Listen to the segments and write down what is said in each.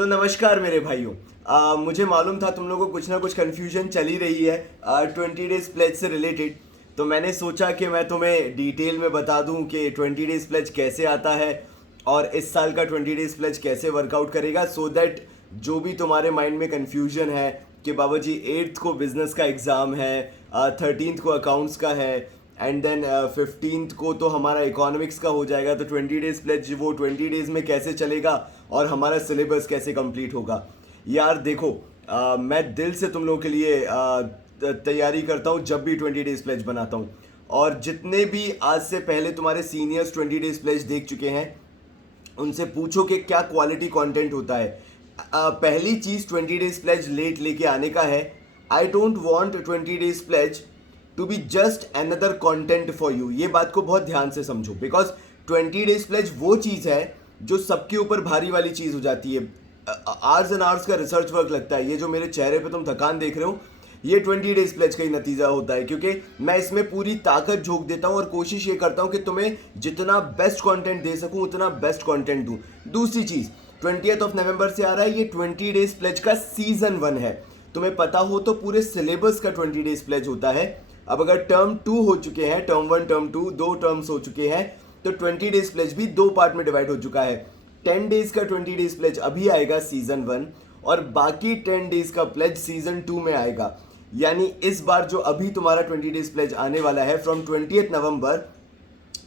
तो नमस्कार मेरे भाइयों। मुझे मालूम था तुम लोगों को कुछ ना कुछ कन्फ्यूजन चल ही रही है 20 डेज प्लेज से रिलेटेड। तो मैंने सोचा कि मैं तुम्हें डिटेल में बता दूं कि 20 डेज प्लेज कैसे आता है और इस साल का 20 डेज प्लेज कैसे वर्कआउट करेगा, सो दैट जो भी तुम्हारे माइंड में कन्फ्यूजन है कि बाबा जी 8th को बिजनेस का एग्ज़ाम है, 13th को अकाउंट्स का है एंड देन 15th को तो हमारा इकोनॉमिक्स का हो जाएगा, तो 20 डेज प्लेज वो 20 डेज में कैसे चलेगा और हमारा सिलेबस कैसे कंप्लीट होगा। यार देखो, मैं दिल से तुम लोगों के लिए तैयारी करता हूँ जब भी 20 डेज प्लेज बनाता हूँ। और जितने भी आज से पहले तुम्हारे सीनियर्स 20 डेज प्लेज देख चुके हैं उनसे पूछो कि क्या क्वालिटी कंटेंट होता है। पहली चीज़ 20 डेज प्लेज लेट लेके आने का है। I don't want 20 days pledge to be just another content for you. ये बात को बहुत ध्यान से समझो, बिकॉज 20 डेज प्लेज वो चीज़ है जो सबके ऊपर भारी वाली चीज़ हो जाती है। आवर्स एंड आवर्स का रिसर्च वर्क लगता है। ये जो मेरे चेहरे पे तुम थकान देख रहे हो, ये 20 डेज प्लेज का ही नतीजा होता है, क्योंकि मैं इसमें पूरी ताकत झोंक देता हूँ और कोशिश ये करता हूँ कि तुम्हें जितना बेस्ट कंटेंट दे सकूँ उतना बेस्ट कंटेंट दूँ। दूसरी चीज़, 20th नवंबर से आ रहा है, ये 20 डेज प्लेज का सीजन 1 है। तुम्हें पता हो तो पूरे सिलेबस का 20 डेज प्लेज होता है। अब अगर टर्म 2 हो चुके हैं, टर्म 1 टर्म 2 दो टर्म्स हो चुके हैं, तो 20 डेज प्लेज भी दो पार्ट में डिवाइड हो चुका है। 10 डेज का 20 डेज प्लेज अभी आएगा सीजन 1 और बाकी 10 डेज का प्लेज सीजन 2 में आएगा। यानी इस बार जो अभी तुम्हारा 20 डेज प्लेज आने वाला है फ्रॉम 20th नवंबर,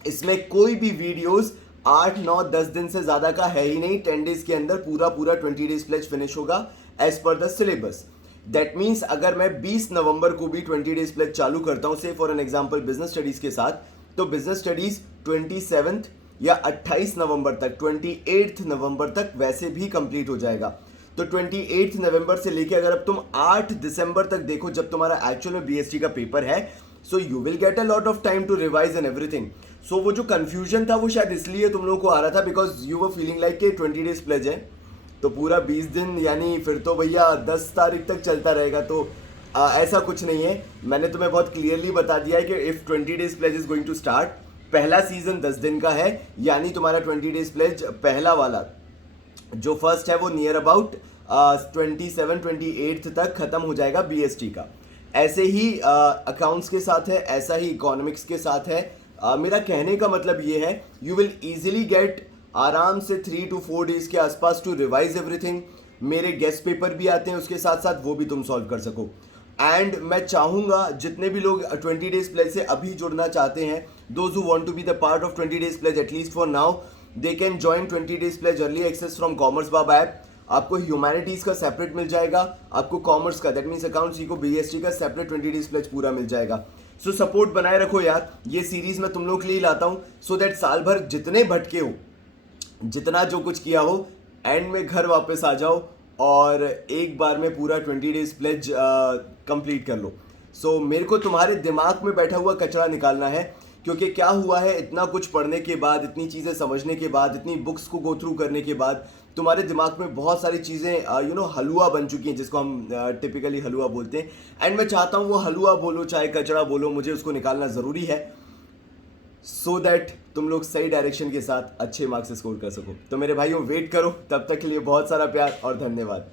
इसमें कोई भी वीडियोस 8 9 10 दिन से ज़्यादा का है ही नहीं। 10 डेज के अंदर पूरा 20 डेज प्लेज फिनिश होगा as per the syllabus. That means अगर मैं 20 नवंबर को भी 20 डेज प्लेज चालू करता हूँ, से for an example business studies के साथ, तो बिजनेस स्टडीज 27th या 28 नवंबर तक, 28 नवंबर तक वैसे भी कंप्लीट हो जाएगा। तो 28 नवंबर से लेके अगर अब तुम 8 दिसंबर तक देखो जब तुम्हारा एक्चुअल में बीएसटी का पेपर है, so you will get a lot of time to revise and everything. So वो जो कंफ्यूजन था वो शायद इसलिए तुम लोगों को आ रहा था because you were feeling like कि 20 डेज प्लेज है तो पूरा 20 दिन, यानी फिर तो भैया 10 तारीख तक चलता रहेगा। तो ऐसा कुछ नहीं है। मैंने तुम्हें बहुत क्लियरली बता दिया है कि if 20 days pledge is going to start, पहला सीजन 10 दिन का है, यानी तुम्हारा 20 डेज प्लेज पहला वाला जो फर्स्ट है वो नियर अबाउट 27-28 तक खत्म हो जाएगा बीएसटी का। ऐसे ही अकाउंट्स के साथ है, ऐसा ही इकोनॉमिक्स के साथ है। मेरा कहने का मतलब ये है, यू विल इजीली गेट आराम से 3 to 4 डेज के आसपास टू रिवाइज एवरीथिंग। मेरे गेस्ट पेपर भी आते हैं उसके साथ साथ, वो भी तुम सॉल्व कर सको। एंड मैं चाहूँगा जितने भी लोग 20 डेज प्लेज से अभी जुड़ना चाहते हैं, those who want to be the part of 20 days pledge at least for now, they can join 20 days pledge early access from commerce बाब ऐप। आपको ह्यूमैनिटीज़ का सेपरेट मिल जाएगा, आपको कॉमर्स का दैट मीन्स अकाउंट्स को बीएसटी का सेपरेट 20 डेज प्लेज पूरा मिल जाएगा। सो सपोर्ट बनाए रखो यार, ये सीरीज मैं तुम लोग के लिए लाता हूँ सो दैट साल भर जितने भटके हो, जितना जो कुछ किया हो, एंड में घर वापस आ जाओ और एक बार में पूरा 20 डेज प्लेज कंप्लीट कर लो। सो मेरे को तुम्हारे दिमाग में बैठा हुआ कचरा निकालना है, क्योंकि क्या हुआ है, इतना कुछ पढ़ने के बाद, इतनी चीज़ें समझने के बाद, इतनी बुक्स को गो थ्रू करने के बाद तुम्हारे दिमाग में बहुत सारी चीज़ें हलवा बन चुकी हैं, जिसको हम टिपिकली हलवा बोलते हैं। एंड मैं चाहता हूँ वो हलवा बोलो चाहे कचरा बोलो, मुझे उसको निकालना ज़रूरी है सो दैट तुम लोग सही डायरेक्शन के साथ अच्छे मार्क्स स्कोर कर सको। तो मेरे भाइयों वेट करो, तब तक के लिए बहुत सारा प्यार और धन्यवाद।